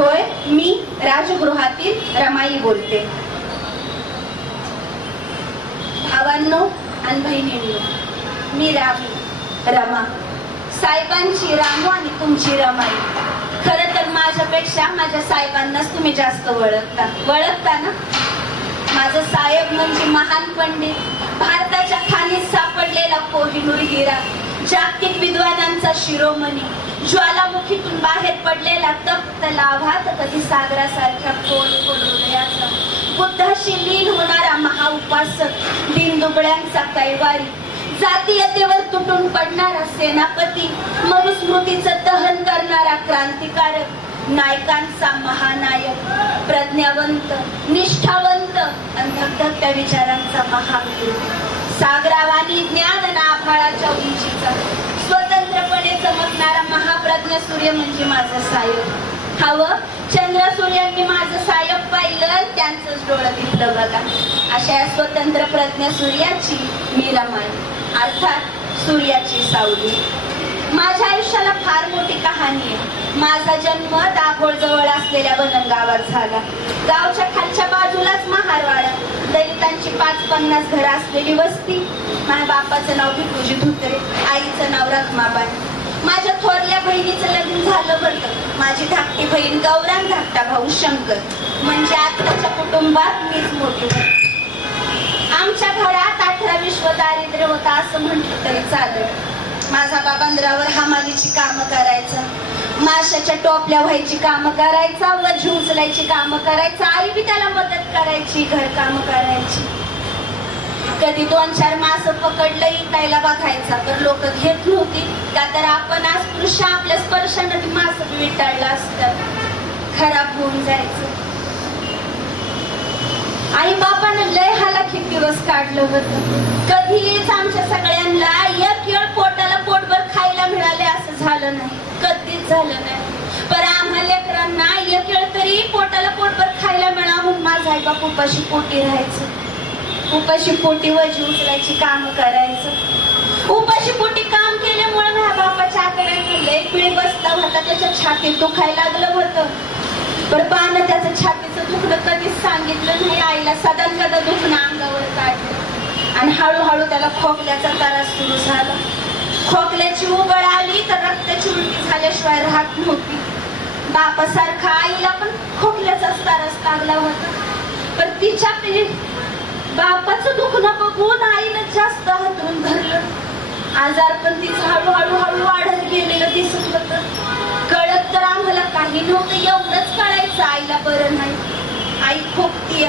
होय, मी राजगृहातील रमाई बोलते. भावांनो आणि बहिणींनो, मी रमा, साहेबांची रामू आणि तुमची रमाई. खरं तर माझ्यापेक्षा माझ्या साहेबांनाच तुम्ही जास्त ओळखता ना. माझं साहेब म्हणजे महान पंडित, भारताच्या खाणीत सापडलेला कोहिनूर हिरा, जागतिक विद्वानांचा शिरोमणी, ज्वालामुखीतून बाहेर पडलेला तप्त लाभात कधी सागरासारख्या खोल हृदयाचा, बुद्धाशी लीन होणारा महाउपासक, बिनदुबळ्यांचा कैवारी, जातीयतेवर तुटून पडणारा सेनापती, मनुस्मृतीचं दहन करणारा क्रांतिकारक, नायकांचा महानायक, प्रज्ञावंत, निष्ठावंत, अंधभक्त्या विचारांचा महावीर, सागरावानी ज्ञान आभाळाच्या उंचीचा, स्वतंत्रपणे चमकणारा महाप्रज्ञ सूर्य म्हणजे माझा साहेब. हवं चंद्र सूर्यांनी माझं साहेब पाहिलं, त्यांचंच डोळं दिसलं बघा. अशा या स्वतंत्र प्रज्ञ सूर्याची मी रमाई, अर्थात सूर्याची सावली. माझ्या आयुष्याला फार मोठी कहाणी आहे. माझा जन्म दाभोळ जवळ असलेल्या बनन गावात झाला. गावच्या खालच्या बाजूलाच महारवाडा, दलितांची 5-50 घरं असलेली वस्ती. माझ्या बापाचं नाव भिकुजी धुत्रे, आईचं नाव रखमाबाई. माझ्या थोरल्या बहिणीचं लग्न झालं होतं. माझी धाकटी बहीण गौरांग, धाकटा भाऊ शंकर. म्हणजे आत्ताच्या कुटुंबात मीच मोठी होती. आमच्या घरात 18 विश्व दारिद्र्य होता असं म्हटलं तरी चालेल. माझा बाबांद्रावर हमालीची कामं करायचा, माशाच्या टोपल्या व्हायची कामं करायचा, वझी उचलायची कामं करायचा. आई बी त्याला मदत करायची, घर कामं करायची. कधी 2-4 मास पकडलं इकायला बघायचा, तर लोक घेत नव्हती. का तर आपण अस्पृश्य, आपल्या स्पर्शाने मास विटाळलं असतं, खराब होऊन जायचं. आई बापानं लय हालाखीत दिवस काढलं होतं. कधीच आमच्या सगळ्यांना एक वेळ पोटाला पोटभर खायला मिळाले असं झालं नाही, कधीच झालं नाही. पण आम्हा लेकरांना एक वेळ तरी पोटाला पोटभर खायला मिळावं म्हणून माझा आई बाप उपाशी पोटी राहायचं. उपाशी पोटी वजी उचलायची काम करायचं. उपाशी पोटी काम केल्यामुळे माझ्या बापाच्या आकड्यात लय पिळी बसला होता, त्याच्या छातीत दुखायला लागलं होतं. पण बानं त्याचं छातीचं दुखणं कधीच सांगितलं नाही आईला. सदा दुखणं अंगावर काढलं आणि हळूहळू त्याला खोकल्याचा त्रास सुरू झाला. खोकल्याची उबळ आली तर रक्ताची उलटी झाल्याशिवाय राहत नव्हती. बापासारखा आईला पण खोकल्याचाच त्रास लागला होता. पण तिच्या बापाचं दुखणं बघून आईनं जास्त हातरून धरलं. आजार पण तिचं हळूहळू वाढत गेलेलं दिसत होतं. कळत तर आम्हाला काही नव्हतं, एवढंच कळायचं आईला बरं नाही, आई खोकतीय.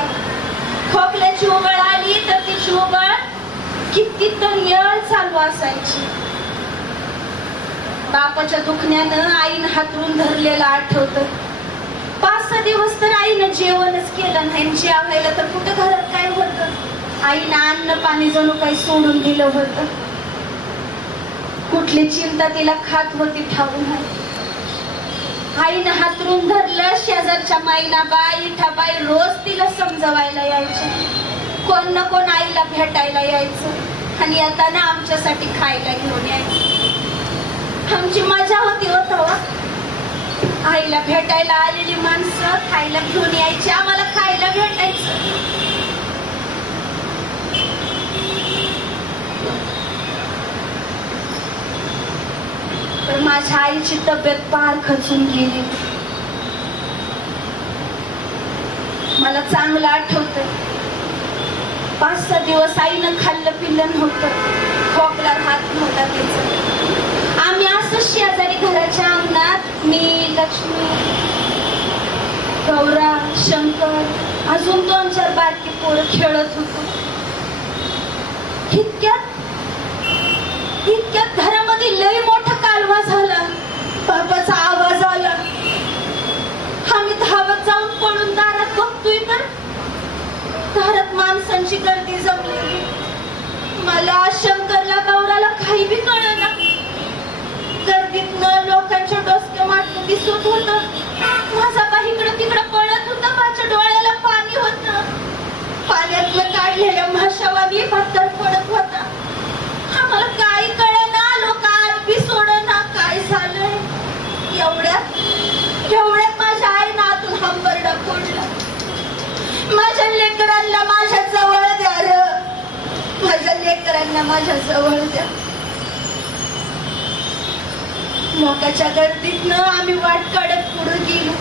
खोकल्याची उबळ आली तर तिची उबळ कितीतरी वेळ चालू असायची. बापाच्या दुखण्यानं आईनं हातरून धरलेलं आठवतं. 5-6 दिवस तर आईनं जेवणच केलं नाही. जेवायला तर कुठं घरात काय होतं, आईनं अन्न पाणी जणू काही सोडून दिलं होतं. कुठली चिंता तिला खात होती ठाऊक नाही. आईनं हातरून धरलं. शेजारच्या माईनाबाई, इठाबाई रोज तिला समजवायला यायच्या. कोण ना कोण आईला भेटायला यायचं आणि येताना आमच्यासाठी खायला घेऊन यायचं. आमची मजा होती होता. आईला भेटायला आलेली माणसं खायला घेऊन यायची, आम्हाला खायला भेटायचं. तर माझ्या आईची तब्येत फार खचून गेली. मला चांगलं आठवतं. 5-6 दिवस आईनं खाल्लं पिल्लं नव्हतं, खोकला राहत नव्हता तिचं. आम्ही असं शेजारी घराच्या अंगणात मी, लक्ष्मी, गौरा, शंकर, अजून 2-4 बारकी पोरं खेळत होतो. इतक्यात घरामध्ये लय मोठा कालवा झाला. बाबाचा आवाज आला. आम्ही धावत जाऊन पळून दारात बघतोय तर दारात माणसांची गर्दी जमलेली. मला, शंकरला, गौराला काही बी कळेना. गर्दीतनं लोकांच्या डोसक्या माटून दिसत होतं. माझा बा इकडं तिकडं पळत होता. माझ्या डोळ्याला पाणी होतं. पाण्यातलं काढलेल्या माशावानी पातळ पडत होता. आम्हाला काही कळेना. लोक आत बी सोडेना. काय झालंय? एवढ्यात माझ्या आईनं माझ्या लेकरांना माझ्या जवळ द्या. लोकांच्या गर्दीतनं आम्ही वाट काढत पुढे गेलो.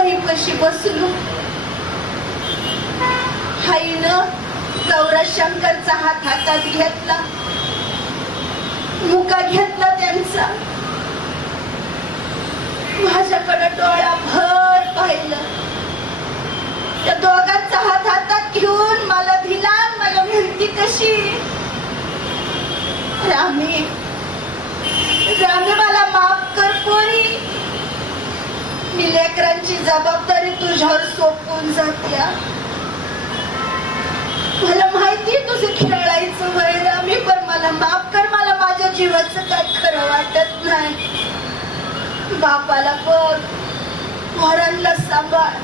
आईपाशी बसलो. आईनं गौरशंकरचा हात हातात घेतला, मुका घेतला त्यांचा, माझ्याकडे डोळा भर पाहिलं. त्या दोघांचा हात हातात घेऊन मला दिला. मला म्हणती कशी, रामी रामी मला माफ कर पोरी, मी लेकरांची जबाबदारी तुझ्यावर सोपवून जाते. मला माहिती तुझं खेळायचं वय रामी, पण मला माफ कर. मला माझ्या जीवाचं काय खरं वाटत नाही. बापाला बघ, पोरांना सांभाळ,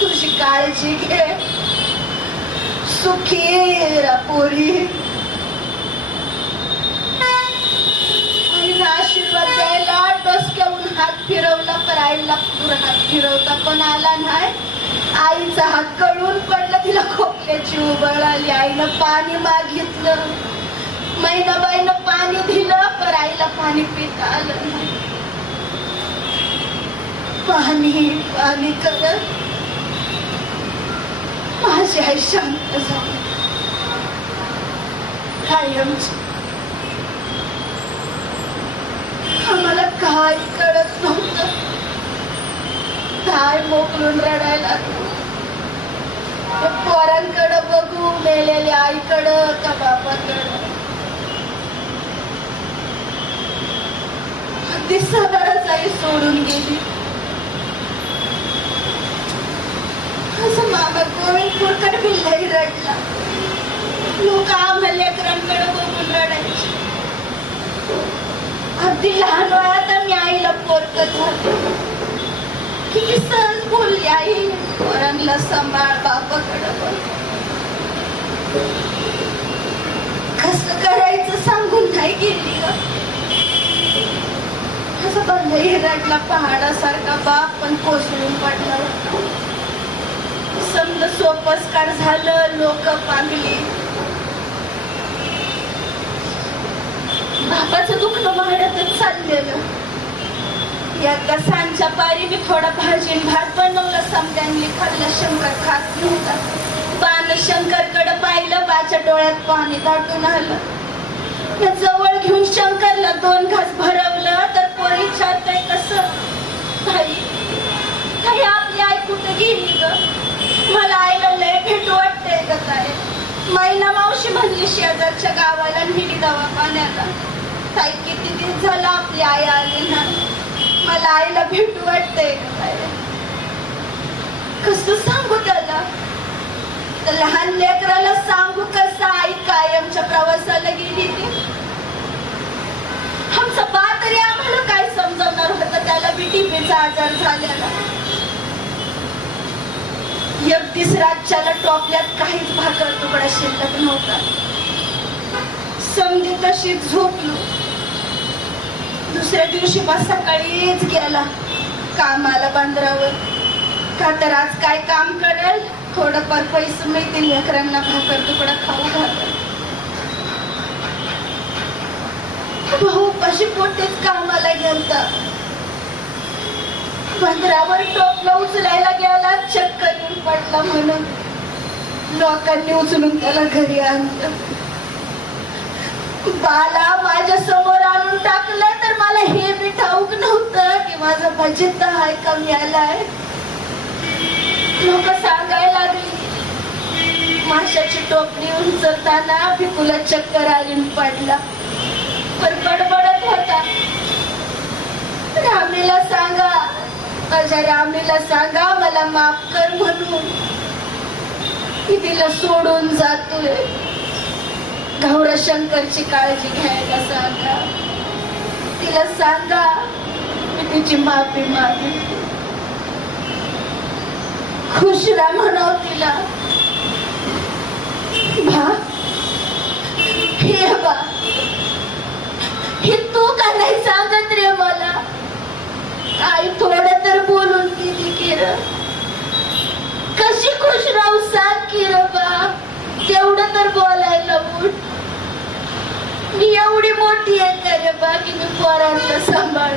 तुझी काळजी घे, सुखी रा पोरी. आईनं आशीर्वाद द्यायला डोसक्यावरून हात फिरवला, पण आईला पुढे हात फिरवता पण आला नाही. आईचा हात गळून पडला, तिला खोकल्याची उबळ आली. आईनं पाणी मागितलं, मैनाबाईनं पाणी दिलं, पण आईला पाणी पिता आलं नाही. पाणी पाणी करत माझी आई शांत झाली. कायमची आम्हाला काय कळत नव्हतं. काय मोकळून रडायला लागलो. पोरांकडे बघू, मेलेल्या आईकडं का बापाकडं. ती सगळंच आई सोडून गेली. असं मामा गोविंदपूरकडे मी लई रडला. लोक आम्हाला लेकरांकडे बघून रडायचे. अगदी लहान वयात मी आईला पोरकत झाले. किती सहज बोलली आई, पोरांना सांभाळ, बापाकडे बघ. कसं करायचं सांगून नाही गेली ग. असं बंदही रडला. पहाडासारखा बाप पण कोसळून पडला होता. समज सोपस्कार झालं, लोक पांगली. बापाचं दुखणं वाढतच चाललेलं. एकदा सांच्या पारी मी थोडा भाजी भात बनवला. समद्यांनी खाल्लं. शंकर खात नव्हता. बाण शंकरकडे पाहिलं, बाच्या डोळ्यात पाणी दाटून आलं. जवळ घेऊन शंकरला 2 घास भरवलं, तर पोरी विचारतंय कसं. ताई ताई आपली आई कुठं गेली ग. मला आईला लय भेटू वाटतंय ग ताई. मैना मावशी म्हणली शेजारच्या गावाला नेली दवाखान्याला. ताई किती दिवस झाला आपली आई आली ना. मला आईला भेटू वाटतंय ग ताई. कसं सांगू त्याला. तर लहान लेकराला सांगू कसं आई कायमच्या प्रवासाला गेली ती. आमचा बा तरी आम्हाला काय समजवणार होतं. त्याला बीटीपीचा आजार झालेला. 31 राज्याला टोपल्यात काहीच भाकर तुकडा शिल्लक नव्हता. समधी तशी झोपलो. दुसऱ्या दिवशी बा सकाळीच गेला कामाला बंदरावर. का तर आज काय काम करेल, थोडंफार पैसे मिळतील, लेकरांना भाकर तुकडा खाऊ घाल. भाऊ पशी पोटेच कामाला गेलता. बंदरावर टोपला उचलायला गेला, चक्कर येऊन पडला म्हणून लोकांनी उचलून त्याला घरी आणलं. बाला माझ्या समोर आणून टाकलं, तर मला हे बी ठाऊक नव्हतं की माझा बजेट हाय कमी आलाय. लोक सांगायला लागली. माशाची टोपली उचलताना भिकूला चक्कर आली पडला. पण बडबडत होता. रामीला सांगा, माझ्या रामीला सांगा मला माफ कर म्हणून. की तिला सोडून जातोय. गौरशंकरची काळजी घ्यायला सांगा. तिला सांगा मी तिची माफी मागितली. खुश राहा म्हणाव तिला. बा हे बा, हे तू का नाही सांगत रे मला. आई थोडं तर बोलून गेली की र. खुशराव सांग की रबा, तेवढं तर बोलायला उठ. मी एवढी मोठी आहे का रे बा की मी पोरांना सांभाळ.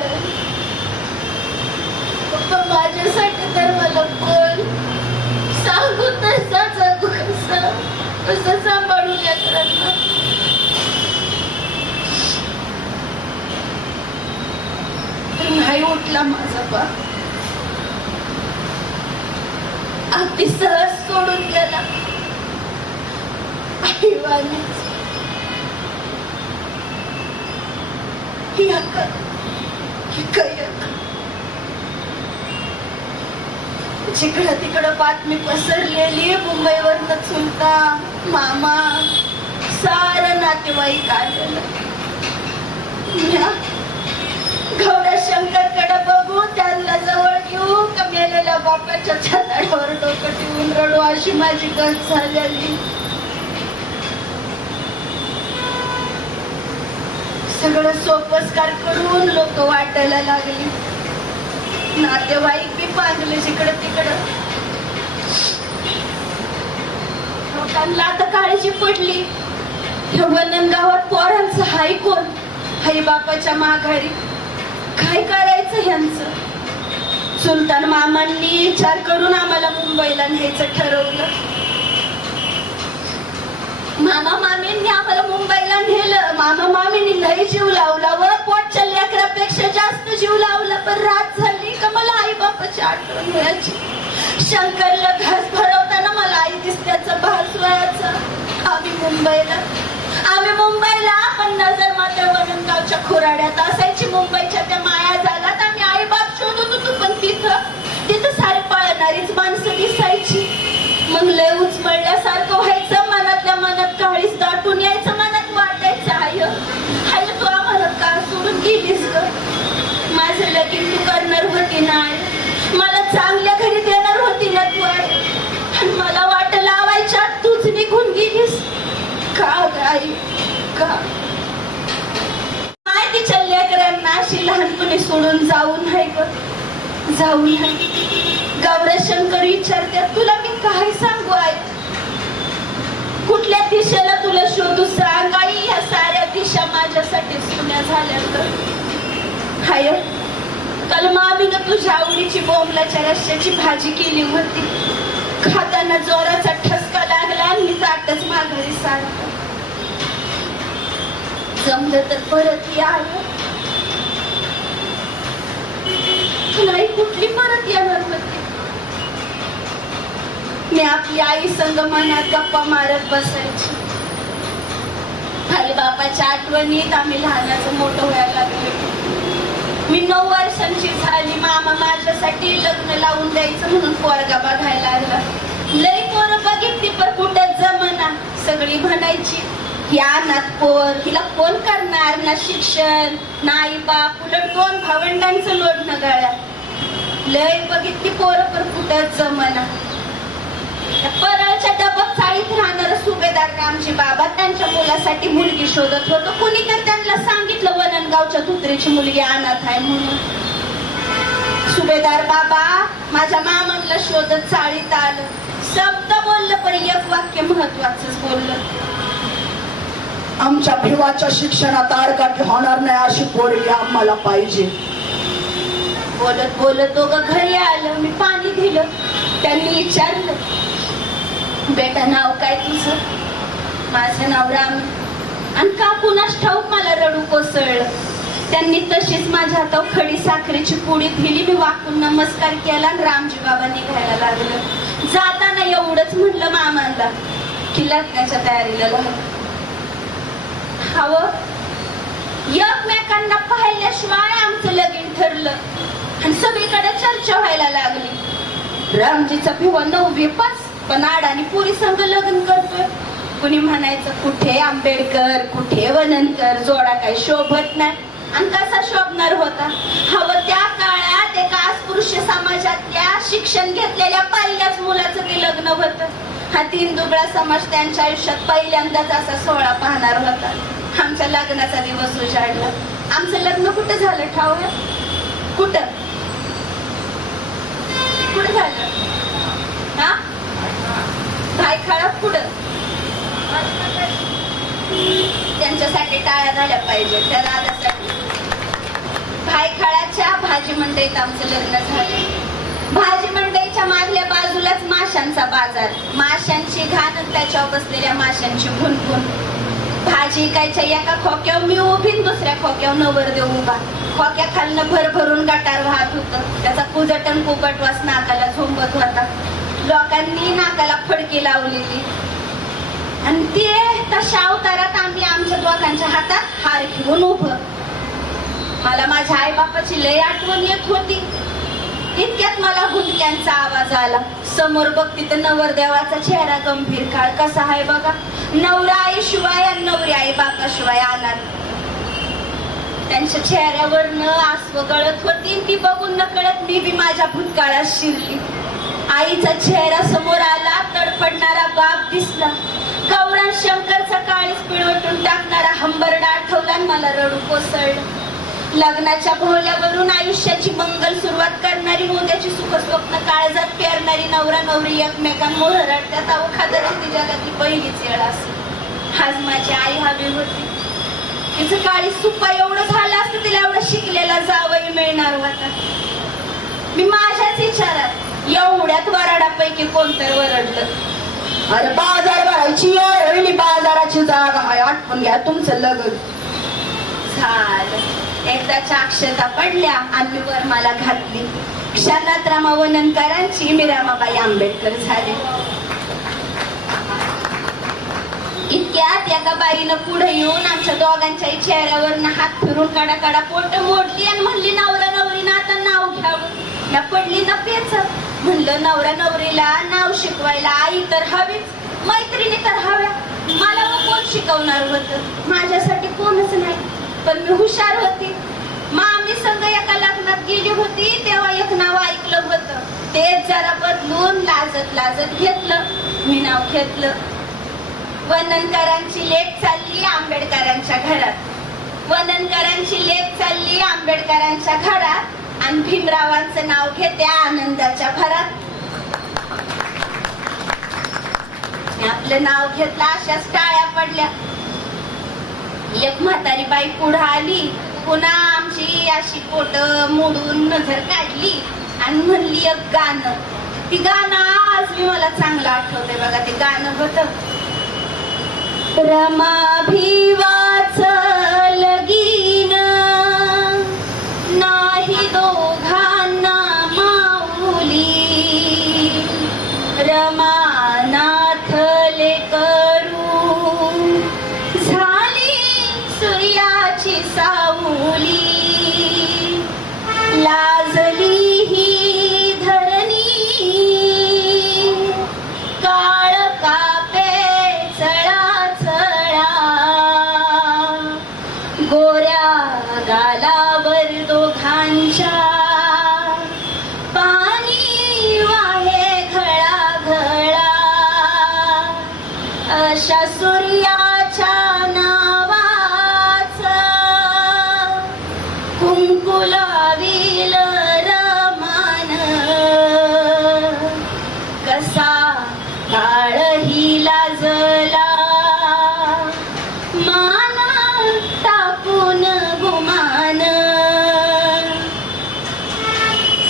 पप्पा माझ्यासाठी तर मला कोण सांगू तसा जगू कसं सांभाळून लेकरांना. नाही उठला माझा बा, अगदी सहज सोडून गेला. आईवानीच जिकडं तिकडं बातमी पसरलेली, मुंबईवरनं चुलता मामा सारं नातेवाईक आलेलं. गौऱ्या शंकरकडे बघू, त्यांना जवळ घेऊ का मेलेल्या बापाच्या छाताडावर डोकं ठेवून रडू अशी माझी गत झालेली. सगळं सोपस्कार करून लोक वाटायला लागली. नातेवाईक बी पांगले जिकडं तिकडं. लोकांना आता काळजी पडली, वनन गावात पोरांचं हाय कोण, हाय बापाच्या माघारी काय करायचं ह्यांचं. सुलतान मामांनी विचार करून आम्हाला मुंबईला न्यायचं ठरवलं. मामा मामींनी आम्हाला मुंबईला नेलं. मामा मामींनी लय जीव लावला व पोटच्या लेकरापेक्षा जास्त जीव लावला. पण रात झाली का मला आई बापाची आठवण व्हायची. शंकरला घास भरवताना मला आई दिसण्याचा भास व्हायचा. आम्ही मुंबईला पण नजर मात्र वनगावच्या खोराड्यात असायची. मुंबईच्या त्या माया जागात आम्ही आई बाप शोधत होतो, पण तिथं सारे पळणारीच माणसं दिसायची. मग लय उचमळल्यासारखं व्हायचं. मनातल्या मनात काळीच दाटून यायचं. मनात वाटायचं हाय तू आम्हाला का सोडून गेलीस ग. माझं लगीन तू करणार होती ना, मला चांगल्या घरी देणार होती ना तू आई, आणि मला वाट लावायच्या तूच निघून गेलीस का आई. का काय तिच्या लेकरांना अशी लहानपणी सोडून जाऊन आहे ग, जाऊन आहे. गौऱ्या शंकर विचारतात, तुला मी काय सांगू आई, कुठल्या दिशेला तुला शोधू सांग आई. ह्या साऱ्या दिशा माझ्यासाठी सुन्या झाल्या तर हाय. काल मामीनं तुझ्या आवडीची बोंबलाच्या रश्श्याची भाजी केली होती. खाताना जोराचा ठसका लागला आणि मी ताटच माघारी सारखं. जमलं तर परत या. नाही कुठली परत येणार होती. मी आपली आई संग मनात गप्पा मारत बसायची. आई बापाच्या आठवणीत आम्ही लहानाचं मोठं व्हायला लागलो. मी 9 वर्षांची झाली. मामा माझ्यासाठी लग्न लावून द्यायचं म्हणून पोरगा बघायला लागला. लई पोरं बघितली पण कुठं जमना. सगळी म्हणायची ही अनाथ पोर, हिला कोण करणार, ना शिक्षण ना आई बाप, उलट 2 भावंडांचं लोढणं गळ्यात. लय बघितली पोरं पण कुठं जमना. परळच्या डबक चाळीत राहणार सुभेदार रामजी बाबा त्यांच्या मुलासाठी मुलगी शोधत होतो. कुणी तर त्यांना सांगितलं वननगावच्या धुत्रीची मुलगी अनाथ आहे म्हणून. सुभेदार बाबा माझ्या मामांना शोधत चाळीत आलं. शब्द बोललं पण एक वाक्य महत्वाचंच बोललं, आमच्या भिवाच्या शिक्षणात आडकाठी होणार नाही अशी पोरगी आम्हाला पाहिजे. बोलत बोलत दोघं घरी आलं. मी पाणी दिलं. त्यांनी विचारलं, बेटा नाव काय तुझं. माझं नाव राम. आणि का कुणास ठाऊक मला रडू कोसळलं. त्यांनी तशीच माझ्या हातावर खडी साखरेची पुडी दिली. मी वाकून नमस्कार केला आणि रामजी बाबा निघायला लागलं. जाताना एवढंच म्हटलं मामांना की लग्नाच्या तयारीला लागलं हवं. एकमेकांना पाहिल्याशिवाय आमचं लगीन ठरलं आणि सगळीकडे चर्चा व्हायला लागली. रामजीचा भिवा 9वी पास, पण आडानी पुरी संघ लग्न करतोय. कुणी म्हणायचं कुठे आंबेडकर कुठे वननकर, जोडा काही शोभत नाही. आणि कसा शोभणार होता. हवं त्या काळात एका अस्पृश्य समाजातल्या शिक्षण घेतलेल्या पहिल्याच मुलाचं ते लग्न होतं. हा 3 दुबळा समाज त्यांच्या आयुष्यात पहिल्यांदाच असा सोहळा पाहणार होता. आमच्या लग्नाचा दिवस उजाडला. आमचं लग्न कुठं झालं ठाऊक? कुठं झालं? हा पुढं त्यांच्यासाठी टाळ्या झाल्या पाहिजे. त्या दादासाठी भायखळाच्या भाजी मंडईत आमचं लग्न झालं. भाजी मंडईच्या मागल्या बाजूलाच माशांचा बाजार, माशांची घाण आणि त्याच्यावर बसलेल्या माशांची भुनभुन. भाजी इकायच्या एका खोक्यावर मी उभी, दुसऱ्या खोक्यावर नवरदेव उभा. खोक्या खालनं भरभरून गटार वाहत होतं. त्याचा कुजटन कुबटवास नाकाला झोंबत होता. लोकांनी नाकाला फडकी लावलेली आणि ते तशा अवतारात आम्ही आमच्या दोघांच्या हातात हार घेऊन उभं. मला माझ्या आई बापाची लय आठवण येत होती. इतक्यात मला हुंदक्यांचा आवाज आला. समोर बघती तर नवरदेवाचा चेहरा गंभीर काळ कसा आहे बघा. नवरा आई शिवाय आणि नवरी आई बापाशिवाय आला. त्यांच्या चेहऱ्यावरनं आसव गळत होती. ती बघून न कळत मी बी माझ्या भूतकाळात शिरली. आईचा चेहरा समोर आला. तडफडणारा बाप दिसला. गौरान शंकरचा काळीच पिळवटून टाकणारा हंबरडा आठवला आणि मला रडू कोसळलं. लग्नाच्या भोवल्यावरून आयुष्याची मंगल सुरुवात करणारी, उद्याची सुख स्वप्न काळजात पेरणारी नवरा नवरी एकमेकांवर रडतात. अहो कदाचित ती जगातली पहिलीच वेळ असेल. आज माझी आई हवी होती. तिचं काळी सुप्पा एवढं झालं असतं तिला एवढं शिकलेला जावई मिळणार होता. मी माझ्याच विचारात एवढ्यात वराडापैकी कोणतर वरडलं. अरे बाजार भरायची वेळी बाजाराची जागा आहे. आठवण घ्या तुमचं लग्न झालं. एकदाच्या अक्षता पडल्या आणि वर मला घातली. क्षणात रामावनंकरांची मी रामाबाई आंबेडकर झाले. इतक्यात एका बाईनं पुढे येऊन आमच्या दोघांच्याही चेहऱ्यावरनं हात फिरून काडा काडा पोट मोडली आणि म्हणली नवरा नवरीनं आता नाव घ्यावं. मी पडली न पेच. म्हणलं नवरा नवरीला नाव शिकवायला आई तर हवीच, मैत्रिणी तर हव्या. मला कोण शिकवणार होतं? माझ्यासाठी कोणच नाही. पण मी हुशार होती. मामी संग एका लग्नात गेली होती तेव्हा एक नाव ऐकलं होतं. तेच जरा बदलून लाजत लाजत घेतलं. मी नाव घेतलं. वननकरांची लेक चालली आंबेडकरांच्या घरात. वननकरांची लेक चालली आंबेडकरांच्या घरात आणि भीमरावांचं नाव घेते आनंदाच्या भरात. आपलं नाव घेतलं. अशाच टाळ्या पडल्या. एक म्हातारी बाई पुढे आली. पुन्हा आमची अशी पोट मोडून नजर काढली आणि म्हणली एक गाणं. ती गाणं आज मी मला चांगलं आठवतंय बघा. ते गाणं होतं रमा भिवाच लगीन नाही दोघांना माऊली. रमानाथले करू झाली सूर्याची सावली. लाजली ही धरणी काळ कापे चळा चळा. गोऱ्या गालावर दोघांच्या पाणी वाहे घळा घळा. अशा सूर्याच्या कुंकू लावील रमान. कसा काळ ही लाजला मान टाकून गुमान.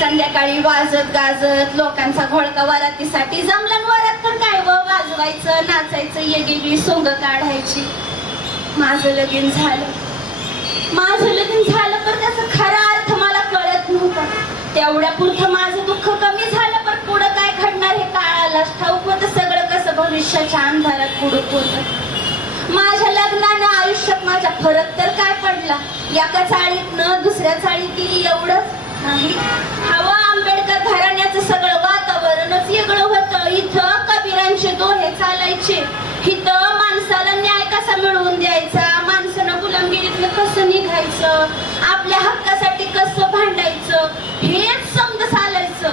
संध्याकाळी वाजत गाजत लोकांचा घोळका वरातीसाठी जमलं. वरात तर काय वाजवायचं नाचायचं येगेगळी सोंग काढायची. माझं लगीन झालं. माझं लग्न झालं पण त्याचा खरा अर्थ मला कळत नव्हता. तेवढ्या पुरतं माझं दुःख कमी झालं. पण पुढं काय घडणार हे काळालाच ठाऊक होतं. सगळं कसं भविष्याच्या अंधारात बुडूक होतं. माझ्या लग्नानं आयुष्यात माझ्या फरक तर काय पडला. एका चाळीतनं दुसऱ्या चाळीत गेली एवढंच नाही. हवा आंबेडकर घराण्याचं सगळं वातावरणच वेगळं होतं. इथं कबीरांचे दोहे चालायचे. इथं माणसाला न्याय कसा मिळवून द्यायचा, माणसानं गुलामगिरीतनं कसं निघायचं, आपल्या हक्कासाठी कसं भांडायचं हेच समज चालायचं.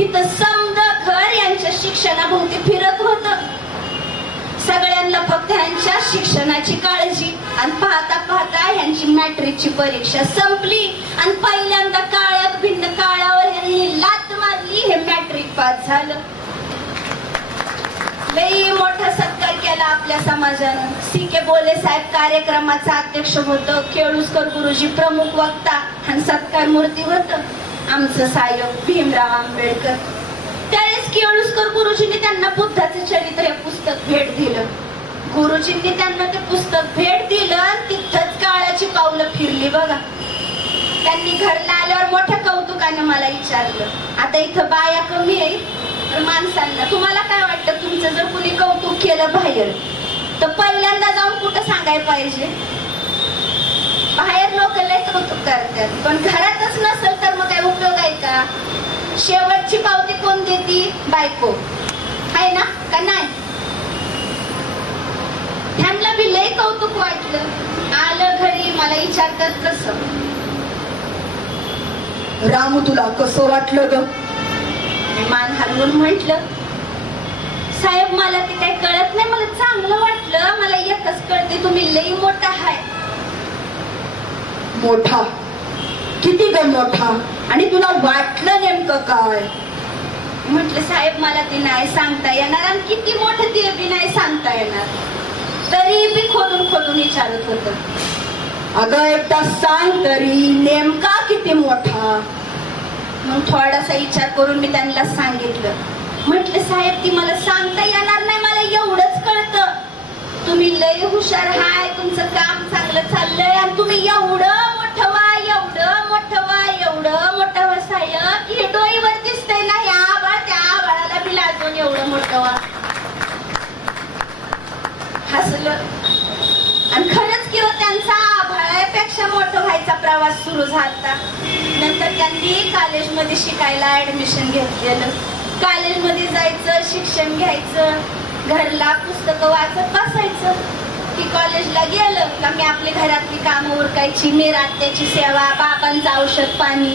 इथं समद घर यांच्या शिक्षणाभोवती फिरत होत. सगळ्यांना फक्त यांच्या शिक्षणाची काळजी. आणि पाहता पाहता यांची मॅट्रिकची परीक्षा संपली आणि पहिल्यांदा काळ्यात भिन्न काळावर यांनी लात मारली. हे मॅट्रिक पास झालं. लई मोठा सत्कार केला आपल्या समाजानं. सी.के. बोले साहेब कार्यक्रमाचा अध्यक्ष होतं. केळुसकर गुरुजी प्रमुख वक्ता आणि सत्कार मूर्ती होतं आमचं साहेब भीमराव आंबेडकर. त्यावेळेस केळुसकर गुरुजींनी त्यांना बुद्धाचं चरित्र हे पुस्तक भेट दिलं. गुरुजींनी त्यांना ते पुस्तक भेट दिलं. तिथंच काळाची पावलं फिरली बघा. त्यांनी घरला आल्यावर मोठ्या कौतुकाने मला विचारलं, आता इथं बाया कमी आहे तर माणसांना तुम्हाला काय वाटतं, तुमचं जर कुणी कौतुक केलं बाहेर तर पहिल्यांदा जाऊन कुठं सांगायला पाहिजे? बाहेर लोक लय कौतुक करतात, पण घरातच नसेल तर मग काय उपयोग आहे का? शेवटची पावती कोण देती? बायको आहे ना का नाही? त्यांना बी लय कौतुक वाटलं. आलं घरी मला विचारतात कसं. रामू तुला कसं वाटलं ग? मी मान हलवून म्हटलं, साहेब मला ते काही कळत नाही, मला चांगलं वाटलं. मला एकच कळते, तुम्ही लई मोठा आहे. मोठा? किती ग मोठा? आणि तुला वाटलं नेमकं काय? म्हटलं साहेब मला ते नाही सांगता येणार, आणि किती मोठं ते बी नाही सांगता येणार. तरी बी खोदून खोदून विचारत होत. अगं एकदा सांग तरी, नेमका किती मोठा? मग थोडासा विचार करून मी त्यांना सांगितलं. म्हटलं साहेब ती मला सांगता येणार नाही, मला एवढंच कळतं तुम्ही लय हुशार हाय, तुमचं काम चांगलं चाललंय, आणि तुम्ही एवढं मोठं व्हा, एवढं मोठं व्हा, एवढं मोठं व्हा साहेब की हे डोईवर दिसतंय ना, या आबाळ त्या आबाळाला बी लाजून एवढं मोठं व्हा. हसलं. आणि खरंच किंवा त्यांचा आभाळापेक्षा मोठं व्हायचा प्रवास सुरू झाला. नंतर त्यांनी कॉलेजमध्ये शिकायला ऍडमिशन घेतलेलं. कॉलेजमध्ये जायचं, शिक्षण घ्यायचं, घरला पुस्तकं वाचत बसायचं. की कॉलेजला गेलं का मी आपली घरातली कामं उरकायची, मी रात्याची सेवा, बाबांचं औषध पाणी,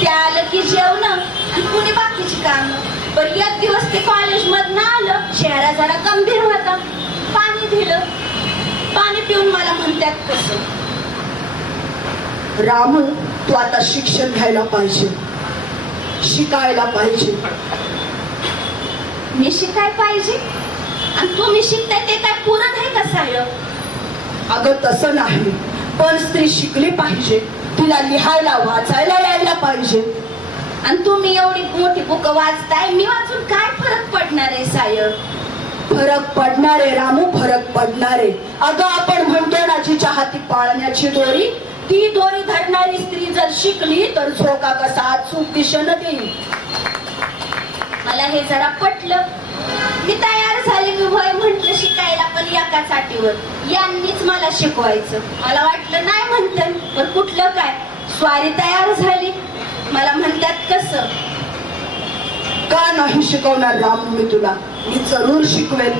ते आलं की जेवण आणि पुणे बाकीची कामं. पण एक दिवस ते कॉलेजमधनं आलं, चेहरा जरा गंभीर होता. पाणी दिलं, पाणी पिऊन मला म्हणतात कसं, रामू तू आता शिक्षण घ्यायला पाहिजे, शिकायला पाहिजे. मी शिकाय पाहिजे आणि तुम्ही शिकताय ते काय पुरण आहे का साहेब? अगं तसं नाही, पण स्त्री शिकली पाहिजे, तिला लिहायला वाचायला यायला पाहिजे. आणि तुम्ही एवढी मोठी बुक वाचताय, मी वाचून काय फरक पडणार आहे साहेब? फरक पडणारे रामू, फरक पडणारे. अगं आपण म्हणतो ना, जिच्या हाती पाळण्याची दोरी, ती दोरी धरणारी स्त्री जर शिकली तर झोका कसा चूक दिशेनं देईल. मला हे जरा पटलं. मी तयार झाले, मी वय म्हंटल शिकायला, पण एका चाटीवर यांनीच मला शिकवायचं. मला वाटलं नाही म्हणतात, पण कुठलं काय, स्वारी तयार झाली. मला म्हणतात कसं, का नाही शिकवणार रामू मी तुला? मी जरूर शिकवेन.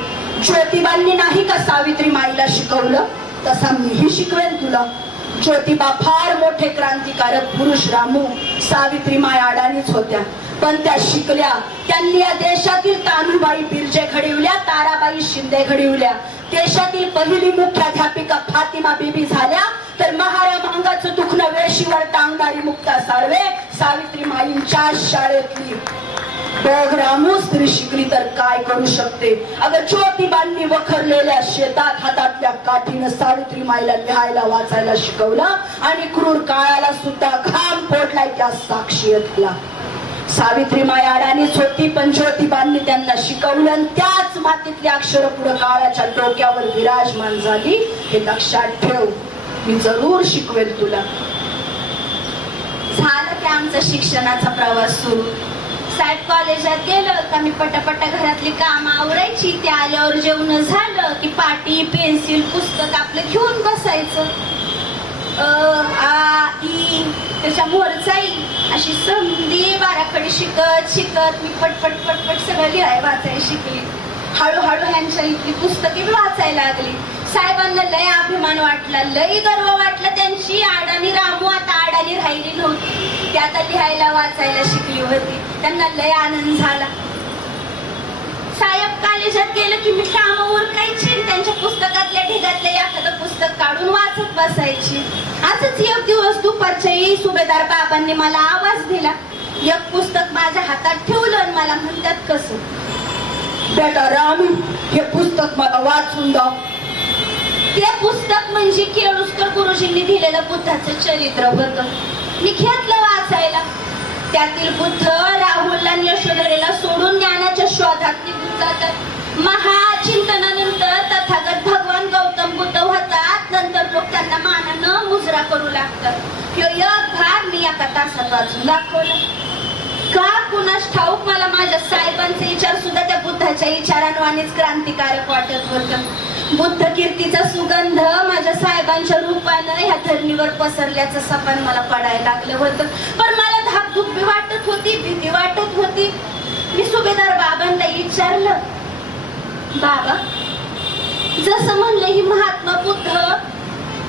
ज्योतिबांनी नाही का सावित्री माईला शिकवलं, तसा मीही शिकवेन तुला. ज्योतिबा फार मोठे क्रांतिकारक पुरुष रामू, सावित्री माय अडाणीच होत्या, पण त्या शिकल्या. त्यांनी या देशातील तानुबाई बिर्जे घडविल्या, ताराबाई शिंदे घडविल्या. देशातील पहिली मुख्याध्यापिका फातिमा बीबी झाल्या, तर महारा महागाचं दुखणं वेशीवर टांगणारी मुक्ता साळवे सावित्री माईंच्या शाळेतली. बघ रामू, स्त्री शिकली तर काय करू शकते. अगं ज्योतिबांनी वखरलेल्या शेतात हातातल्या काठीनं सावित्री माईला लिहायला वाचायला शिकवलं, आणि क्रूर काळाला सुद्धा घाम फोडलाय त्या साक्षी झाला. सावित्री माई अडाणीच होती, पण ज्योतिबांनी त्यांना शिकवलं, आणि त्याच मातीतली अक्षर पुढे काळाच्या डोक्यावर विराजमान झाली. हे लक्षात ठेव, मी जरूर शिकवेल तुला. झालं की आमचा शिक्षणाचा प्रवास सुरू. साहेब कॉलेजात गेलं का मी पटापटा घरातली कामं आवरायची. ते आल्यावर जेवण झालं की पाटी पेन्सिल पुस्तक आपलं घेऊन बसायचं. आ ई त्याच्या मोरचाई अशी संधी बाराखडी शिकत शिकत मी पटपट पटपट सगळं लिहाय वाचायला शिकली. हळूहळू ह्यांच्या इथली पुस्तके वाचायला लागली. साहेबांना लय अभिमान वाटला, लय गर्व वाटला. त्यांची अडाणी रामू आता अडाणी राहिली नव्हती, ती आता लिहायला वाचायला शिकली होती. त्यांना लय आनंद झाला. साहेब कॉलेजात गेलं की मी कामं उरकायची, त्यांच्या पुस्तकातल्या ढिगातलं एखादं पुस्तक काढून वाचत बसायची. असंच एक दिवस दुपारच्याही सुभेदार बाबांनी मला आवाज दिला. एक पुस्तक माझ्या हातात ठेवलं आणि मला म्हणतात कसं, बेटा रामी, हे पुस्तक मला वाचून दाव. ते पुस्तक म्हणजे केळुस्कर गुरुजींनी दिलेलं बुद्धाचं चरित्र होतं. मी घेतलं वाचायला. त्यातील बुद्ध राहुलला आणि यशोधरेला सोडून ज्ञानाच्या शोधात निघून जातात. महाचिंतनानंतर तथागत भगवान गौतम बुद्ध होतात. नंतर लोक त्यांना मानानं मुजरा करू लागतात. ह्यो एक भाग मी एका तासात वाचून दाखवला. का कुणास ठाऊक मला माझ्या साहेबांचे विचार सुद्धा त्या बुद्धाच्या विचारांवानीच क्रांतिकारक वाटत होतं. बुद्ध कीर्तीचा सुगंध माझ्या साहेबांच्या रूपानं ह्या धरणीवर पसरल्याचं सपन मला पडायला लागलं होतं. पण मला धाकधूक बी वाटत होती, भीती वाटत होती. मी सुभेदार बाबांना विचारलं, बाबा, जसं म्हणलं ही महात्मा बुद्ध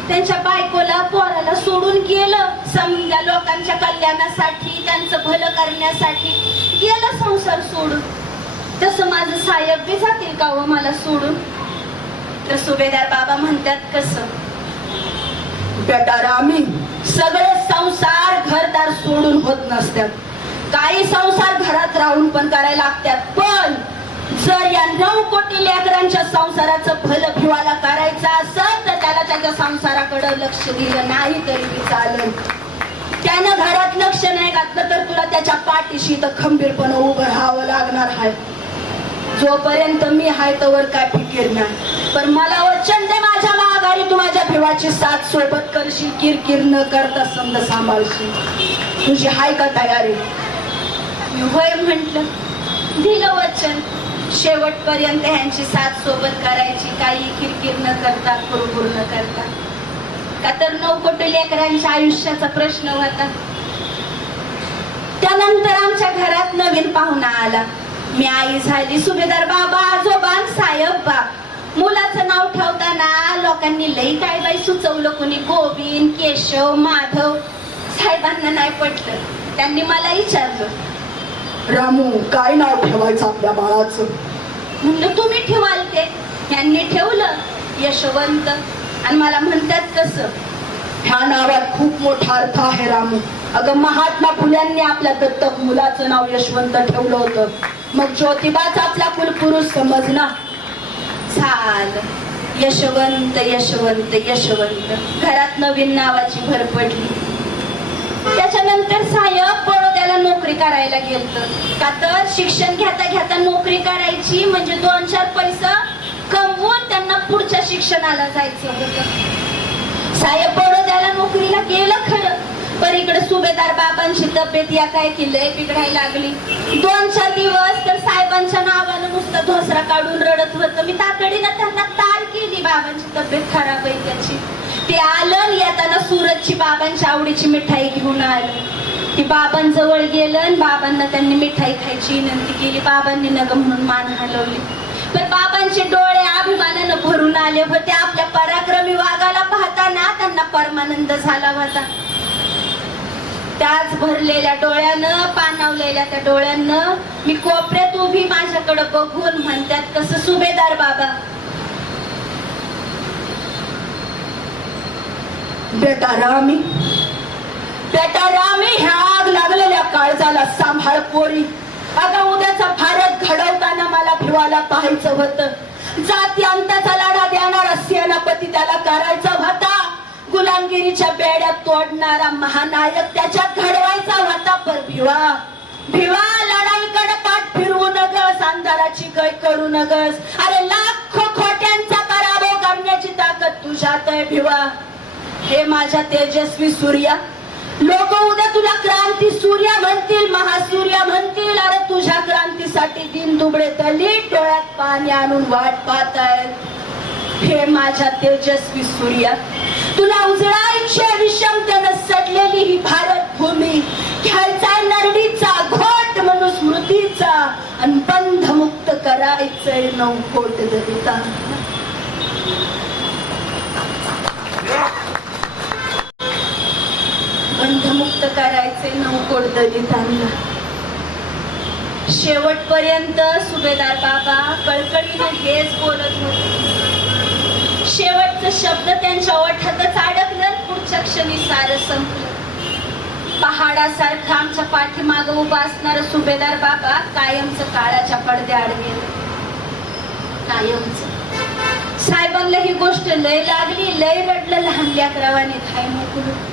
त्यांच्या बायकोला पोराला सोडून गेलं, समजा लोकांच्या कल्याणासाठी, त्यांचं भलं करण्यासाठी गेलं संसार सोडून, तसं माझं साहेब बी जातील का हो मला सोडून? तर सुभेदार बाबा म्हणतात, कसं? बेटा रामी, सगळे संसार घरदार सोडून होत नसतात. काही संसार घरात राहून पण करायला लागतात. पण जर या 9 कोटी लेकरांच्या संसाराचं भलं भिवाला करायचं असेल तर त्याला त्याच्या संसाराकडे लक्ष दिलं नाही तरी चालेल. त्यानं घरात लक्ष नाही घातलं तर तुला त्याच्या पाठीशी तर खंबीरपणे उभं राहावं लागणार आहे. जोपर्यंत मी आहे तोवर काय फिकीर नाही. पण मला वचन दे, माझ्या माघारी तू माझ्या भिवाची साथ सोबत करशील, किरकिर न करता समज सांभाळशील. तुझी हाय का तयारी? मी होय म्हंटल. दिलं वचन. शेवटपर्यंत ह्यांची साथ सोबत करायची, काही किरकिर न करता, कुरकुर न करता. का तर 9 कोटी लेकरांच्या आयुष्याचा प्रश्न होता. त्यानंतर आमच्या घरात नवीन पाहुणा आला. मी आई झाली. सुभेदार बाबा, आजोबा, साहेब बा. मुलाचं नाव ठेवताना लोकांनी लई काय बाई सुचवलं. कोणी गोविंद, केशव, माधव. साहेबांना नाही पटलं. त्यांनी मला विचारलं, रामू, काय नाव ठेवायचं आपल्या बाळाचं? म्हणलं, तुम्ही ठेवाल ते. यांनी ठेवलं यशवंत. आणि मला म्हणतात, कसं? ह्या नावात खूप मोठा अर्थ आहे रामू. अगं, महात्मा फुल्यांनी आपल्या दत्तक मुलाचं नाव यशवंत ठेवलं होतं. मग ज्योतिबाच आपला कुलपुरुष समज ना. झालं. यशवंत यशवंत यशवंत. घरात नवीन नावाची भर पडली. त्याच्यानंतर साहेब बडोद्याला नोकरी करायला गेलत. का तर शिक्षण घेता घेता नोकरी करायची म्हणजे 2-4 पैसे कमवून त्यांना पुढच्या शिक्षणाला जायचं होतं. साहेब बडोद्याला नोकरीला गेलं खरं. पण इकडे सुभेदार बाबांची तब्येत या काय केलंय बिघडायला लागली. 2-4 दिवस तर साहेबांच्या नावानं नुसतं धोसरा काढून रडत होतं. मी तातडीनं त्यांना तार केली, बाबांची तब्येत खराब आहे त्याची. ते आलं. येताना सूरजची बाबांच्या आवडीची मिठाई घेऊन आलं. ती बाबांजवळ गेलं आणि बाबांना त्यांनी मिठाई खायची विनंती केली. बाबांनी नग म्हणून मान हलवली. पण बाबांचे डोळे अभिमानानं भरून आले होते. आपल्या पराक्रमी वाघाला पाहताना त्यांना परमानंद झाला होता. त्याच भरलेल्या डोळ्यानं, पाणावलेल्या त्या डोळ्यानं मी कोपऱ्यात उभी माझ्याकडे बघून म्हणतात, कसं सुभेदार बाबा? बेटा रामी, बेटा रामी, ह्या आग लागलेल्या काळजाला सांभाळ पोरी. अगं, उद्याचा भारत घडवताना मला भिवाला पाहायचं होतं. जाती अंताचा लढा देणारा सेनापती त्याला करायचा होता. गुलामगिरीच्या बेड्यात तोडणारा महानायक त्याच्यात घडवायचा होता. पण भिवा, भिवा, लढाईकडे पाठ फिरवू नगस, अंधाराची गय करू नगस. अरे, लाखो खोट्यांचा पराभव करण्याची ताकद तुझ्यात आहे भिवा. हे माझ्या तेजस्वी सूर्या, लोक उद्या तुला क्रांती सूर्य म्हणतील, महासूर्य म्हणतील. अरे, तुझ्या क्रांतीसाठी दिन दुबळे तली डोळ्यात पाणी आणून वाट पाहतायत. हे माझ्या तेजस्वी सूर्या, तुला उजळायची विषमतेनं सडलेली ही भारत भूमी घ्यायचा नरडीचा घोट म्हणून स्मृतीचा आणि बंधमुक्त करायचंय 9 कोट दलिता. बंधमुक्त करायचे 9 कोट दलितांना. शेवटपर्यंत सुभेदार बाबा कळकळीनं हेच बोलत होते. शेवटचा शब्द त्यांच्या ओठातच अडकलं. पुढच्या क्षणी सारं संपलं. पहाडासारखं आमच्या पाठीमागं उभा असणारं सुभेदार बाबा कायमचं काळाच्या पडद्याआड गेलं. कायमच. साहेबांना ही गोष्ट लय लागली, लय रडलं लहान लेकरावाने काय मोकळं.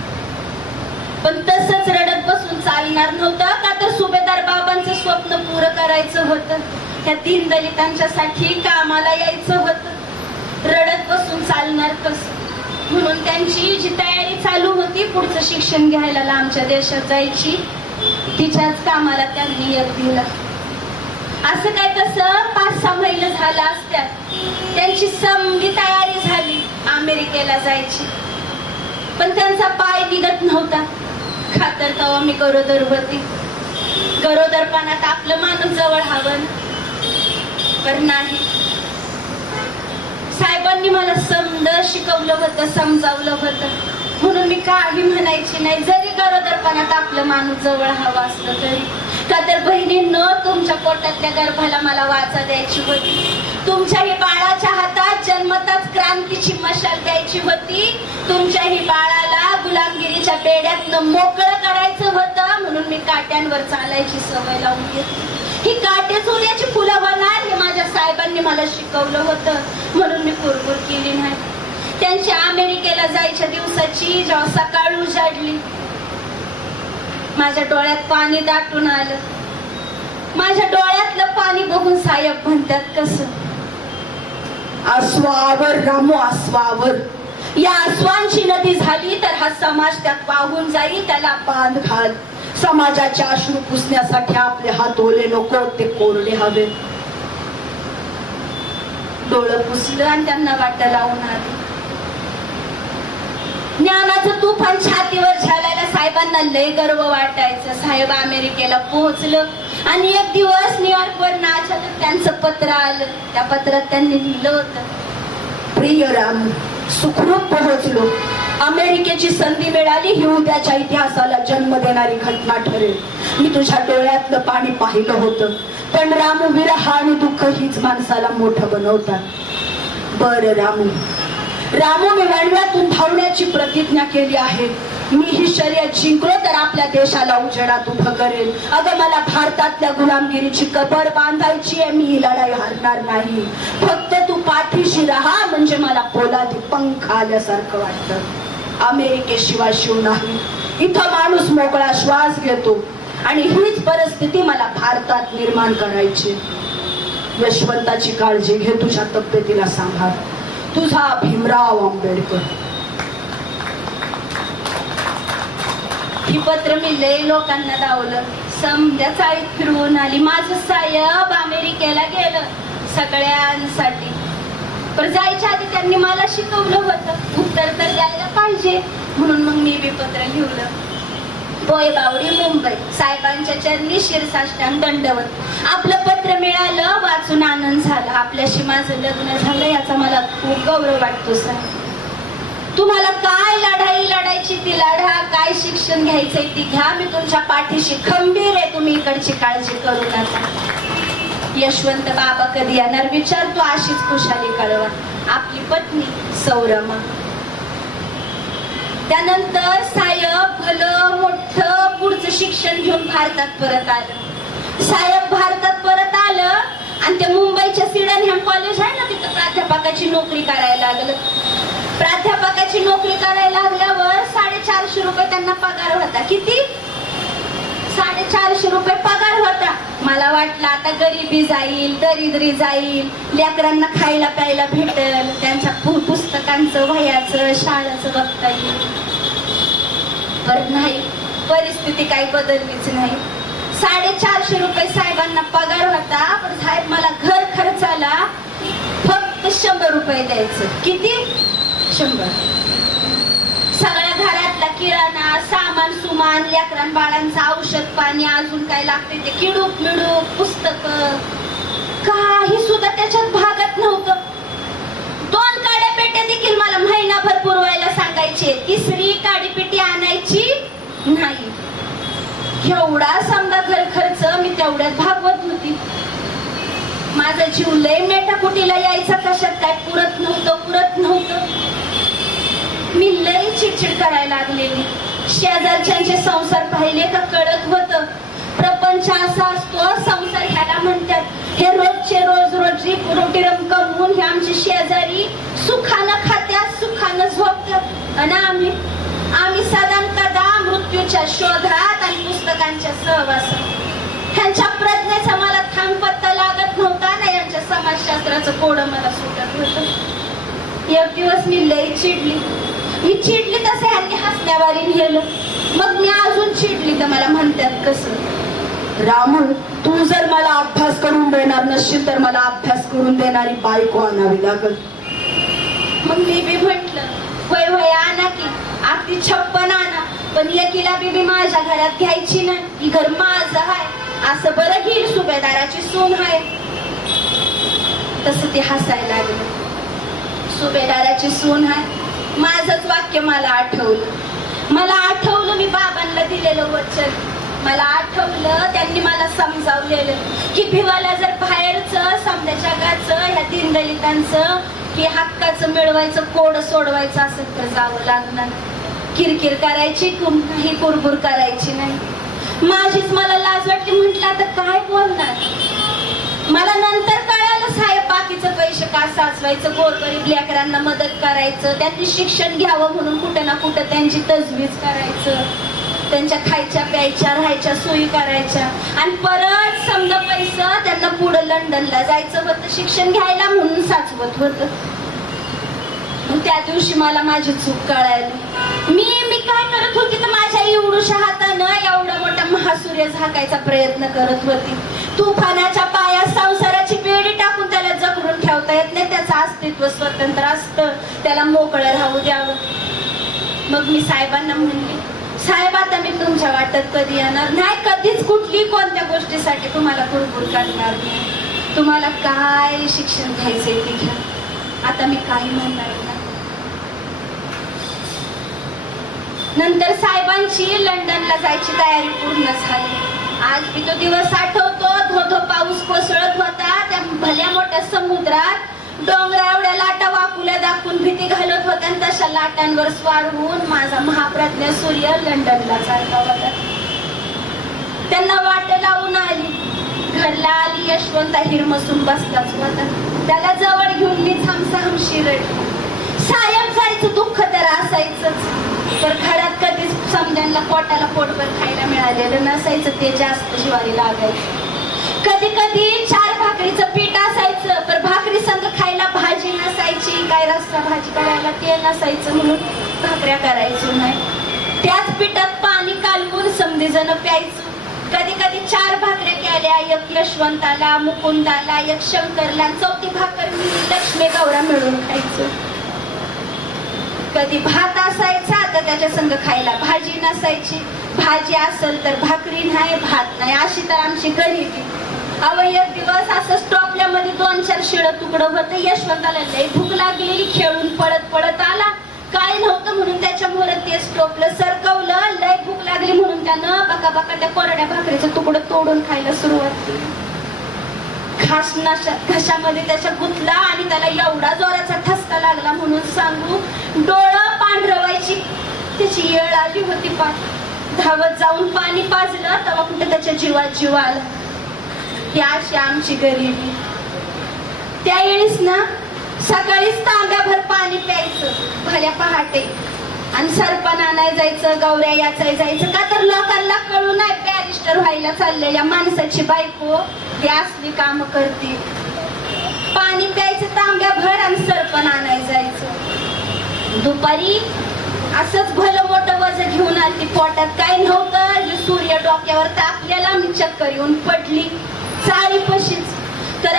पण तसंच रडत बसून चालणार नव्हतं का, तर सुभेदार बाबांचं स्वप्न पुरं करायचं होतं. त्या दीनदलितांच्यासाठी कामाला यायचं होतं. रडत बसून चालणार कसं, म्हणून त्यांची जी तयारी चालू होती पुढचं शिक्षण घ्यायला लांबच्या देशात जायची, तिच्याच कामाला त्यांनी एक दिला. असं काय तसं 5-6 महिने झाला असत्यात, त्यांची समधी तयारी झाली अमेरिकेला जायची. पण त्यांचा पाय निघत नव्हता. खातर तेव्हा मी गरोदर होती. गरोदरपणात आपलं माणूस जवळ हवं, पण नाही. साहेबांनी मला समज शिकवलं होतं, समजावलं होतं, म्हणून मी काही म्हणायची नाही. जरी गरोदरपणात आपलं माणूस जवळ हवं असलं तरी. का तर बहिणींनो, तुमच्या पोटातल्या गर्भाला मला वाचा द्यायची होती. तुमच्याही बाळाच्या हातात जन्मताच क्रांतीची मशाल द्यायची होती. तुमच्याही बाळाला गुलामगिरीच्या बेड्यातनं मोकळं करायचं होतं, म्हणून मी काट्यांवर चालायची सवय लावून घेतली. ही काटे सूर्याची फुलं होणार हे माझ्या साहेबांनी मला शिकवलं होतं, म्हणून मी कुरकुर केली नाही. त्यांच्या अमेरिकेला जायच्या दिवसाची जेव्हा सकाळ उजाडली, माझ्या डोळ्यात पाणी दाटून आलं. माझ्या डोळ्यातलं पाणी बघून साहेब म्हणतात, कसं आसवावर रामू आसवावर. या आसवांची नदी झाली तर हा समाज त्यात वाहून जाईल, त्याला बांध घाल. समाजाचे अश्रू पुसण्यासाठी आपले हात ओले नको, ते कोरडे हवे. डोळं पुसलं आणि त्यांना वाट लावून आलं. ज्ञानाचं तुफान छातीवर झालेल्या साहेबांना लय गर्व वाटायचं. साहेब अमेरिकेला पोहोचलं आणि एक दिवस न्यूयॉर्कवर अचानक त्यांचं पत्र आलं. त्या पत्रात त्यांनी लिहिलं होतं, प्रिय राम, सुखरूप पोहोचलो. अमेरिकेची संधी मिळाली ही उद्याच्या इतिहासाला जन्म देणारी घटना ठरेल. मी तुझ्या डोळ्यातलं पाणी पाहिलं होतं, पण रामू, विरह आणि दुःख हीच माणसाला मोठं बनवतात. बरं रामू, मी वणव्यातून धावण्याची प्रतिज्ञा केली आहे. मी ही शर्यत जिंकलो तर आपल्या देशाला उजेडात उभं करेल. अगं, मला भारतातल्या गुलामगिरीची कबर बांधायची आहे. मी ही लढाई हारणार नाही. फक्त तू पाठीशी राहा, म्हणजे मला पोलादी पंख आल्यासारखं वाटतं. अमेरिकेशिवाय शिव नाही. इथं माणूस मोकळा श्वास घेतो आणि हीच परिस्थिती मला भारतात निर्माण करायची. यशवंताची काळजी घे, तुझ्या तब्येतीला सांभाळ. तुझा भीमराव आंबेडकर. ही पत्र मी लय लोकांना दावलं. समध्या चाळीत फिरवून आली. माझं साहेब अमेरिकेला गेलं सगळ्यांसाठी. पण जायच्या आधी त्यांनी मला शिकवलं होतं, उत्तर तर द्यायला पाहिजे, म्हणून मग मी बी पत्र लिहिलं. बोयबावडी, मुंबई. साहेबांच्या चरणी शिरसाष्टांग दंडवत. आपलं पत्र मिळालं, वाचून आनंद झाला. आपल्याशी माझं लग्न झालं याचा मला खूप गौरव वाटतो. साहेब, तुम्हाला काय लढाई लढायची ती लढा, काय शिक्षण घ्यायचंय ती घ्या. मी तुमच्या पाठीशी खंबीर आहे. तुम्ही इकडची काळजी करू नका. यशवंत बाबा कधी येणार विचारतो, अशीच खुशाली कळवा. आपली पत्नी सौरमा. त्यानंतर साहेब भलं मोठं पुढचं शिक्षण घेऊन भारतात परत आलं. साहेब भारतात परत आलं आणि त्या मुंबईच्या सिडनहॅम कॉलेज आहे ना, तिथं प्राध्यापकाची नोकरी करायला लागलं. प्राध्यापकाची नोकरी करायला लागल्यावर 450 रुपये त्यांना पगार होता. किती? 450 रुपये पगार होता. मला वाटलं आता गरिबी जाईल, दरिद्री जाईल, लेकरांना खायला प्यायला भेटल, त्यांच्या पुस्तकांचं, वह्याचं, शाळेचं बघता येईल. पण नाही, परिस्थिती काही बदललीच नाही. 450 रुपये साहेबांना पगार होता, पण साहेब मला घर खर्चाला फक्त 100 रुपये द्यायचं. किती? 100. सगळ्या घरातला किराणा, सामान सुमान, लेकरां बाळांचं औषध पाणी, अजून काय लागते ते किडूक मिडूक, पुस्तक, काही सुद्धा त्याच्यात भागत नव्हतं. 2 काड्या पेट्या देखील मला महिनाभर पुरवायला सांगायचे. 3री काडीपेटी आणायची नाही. एवढा समजा घर खर्च मी तेवढ्यात भागवत होती. माझा जीव लय मेटाकुटीला यायचा. कशात काय पुरत नव्हतं. मी लय चिडचिड करायला लागलेली. शेजारच्यांचे संसार पाहिले का कळत होतं. प्रपंच असा असतो, संसार ह्याला म्हणतात. हे रोजचे रोज रोजी रोटी रंकम म्हणून हे आमचे शेजारी सुखानं खात्यात सुखानं झोपतात आणि आम्ही सदा कदा मृत्यूच्या शोधात आणि पुस्तकांच्या सहवासात. ह्यांच्या प्रज्ञेचा मला थांब पत्ता लागत नव्हता ना, यांच्या समाजशास्त्राचं कोडं मला सुटत होतं. एक दिवस मी लई चिडली तसं ह्यांनी हसण्यावारी नेलं. मग मी अजून चिडली तर मला म्हणतात कसं, रामू तू जर मला अभ्यास करून देणार नसशील तर मला अभ्यास करून देणारी बायको आणावी लागल. मग मी बी म्हटलं होय आणा की, अगदी 56 आणा, पण एकीला बी माझ्या घरात घ्यायची नाही, ही घर माझं आहे. असं बरं घेईल सुभेदाराची सून आहे. तसं ते हसायला लागलं. सुभेदाराची सून आहे, माझंच वाक्य मला आठवलं मी बाबांना दिलेलं वचन. मला आठवलं त्यांनी मला समजावलेलं की भिवाला जर बाहेरचं समजा जगाचं ह्या दीनदलितांचं की हक्काचं मिळवायचं कोड सोडवायचं असेल तर जावं लागणार. किरकिर करायची काही कुरबुर करायची नाही. माझीच मला लाज वाटली. म्हटलं आता काय बोलणार. मला नंतर कळालं साहेब बाकीचं पैसे का साचवायचं, गोरगरीब लेकरांना मदत करायचं, त्यांनी शिक्षण घ्यावं म्हणून कुठं ना कुठं त्यांची तजवीज करायचं, त्यांच्या खायच्या प्यायच्या राहायच्या सोयी करायच्या आणि परत समजा पैसा त्यांना पुढे लंडनला जायचं होतं शिक्षण घ्यायला म्हणून साचवत होतं. मग त्या दिवशी मला माझी चूक कळाली. मी काय करत होती तर माझ्या एवढूशा हातानं एवढा मोठा महासूर्य झाकायचा प्रयत्न करत होती. तुफानाच्या पायात संसाराची बेडी टाकून त्याला जखडून ठेवता येत नाही. त्याचं अस्तित्व स्वतंत्र असतं, त्याला मोकळं राहू द्यावं. मग मी साहेबांना म्हणले, साहेब आता मी तुमच्या वाटत कधी येणार नाही, कधीच कुठली कोणत्या गोष्टीसाठी तुम्हाला कुरकुर करणार नाही. तुम्हाला काय शिक्षण घ्यायचंय ते घ्या, आता मी काही म्हणणार नाही. नंतर साहेबांची लंडनला जायची तयारी पूर्ण झाली. आज मी तो दिवस आठवतो. धो पाऊस कोसळत होता. त्या भल्या मोठ्या समुद्रात डोंगरा एवढ्या लाटा वाकुल्या दाखवून भीती घालत होत्या आणि तशा लाटांवर स्वार होऊन माझा महाप्रज्ञ सूर्य लंडनला चालला होता. त्यांना वाट लावून आली. घरला आली. यशवंत हिरमसून बसलाच होता. त्याला जवळ घेऊन मी हमसाहमशी रडली. सायम जायचं दुःख तर असायचंच, तर घरात कधीच समजायला पोटाला पोटभर खायला मिळालेलं नसायचं, ते जास्त जिवारी लागायचं. कधी कधी 4 भाकरीचं पीठ असायचं, पण भाकरी संग खायला भाजी नसायची, काय रस्सा भाजी करायला ते नसायचं म्हणून भाकऱ्या करायचो नाही. त्याच पिठात पाणी कालवून समधीजण प्यायचं. कधी कधी 4 भाकऱ्या केल्या, एक यशवंताला, मुकुंदाला, एक शंकरला, 4थी भाकर मी लक्ष्मी गौरा मिळून खायचं. कधी भात असायचा तर त्याच्या संग खायला भाजी नसायची, भाजी असेल तर भाकरी नाही, भात नाही, अशी तर आमची गरिबी. एक दिवस असं स्टॉपल्यामध्ये 2-4 शिळं तुकडं होतं. यशवंताला लई भूक लागलेली, खेळून पळत आला. काय नव्हतं म्हणून त्याच्यामुळे ते स्टॉपलं सरकवलं. लई भूक लागली म्हणून त्यानं बका त्या कोरड्या भाकरीचं तुकडं तोडून खायला सुरुवात केली. घशामध्ये त्याच्या गुतला आणि त्याला एवढा जोराचा ठसका लागला म्हणून सांगू डोळं पांढरवायची त्याची येळ आली होती. धावत जाऊन पाणी पाजलं तेव्हा कुठे त्याच्या जीवात जीव आला. ही अशी आमची गरिबी. त्यावेळेस ना सकाळीच तांब्याभर पाणी प्यायचं भल्या पहाटे आणि सरपण आणाय जायचं, गौऱ्या याचाय जायचं. का तर लोकांना कळू नाही बॅरिस्टर व्हायला चाललेल्या माणसाची बायको हे असली काम करते. पाणी प्यायचं तांब्याभर आणि सरपण आणाय जायचं. दुपारी असंच भलं मोठं वजन घेऊन आली. पोटात काय नव्हतं. सूर्य डोक्यावर तापलेला. मी चक्कर येऊन पडली चाळीपाशीच. तर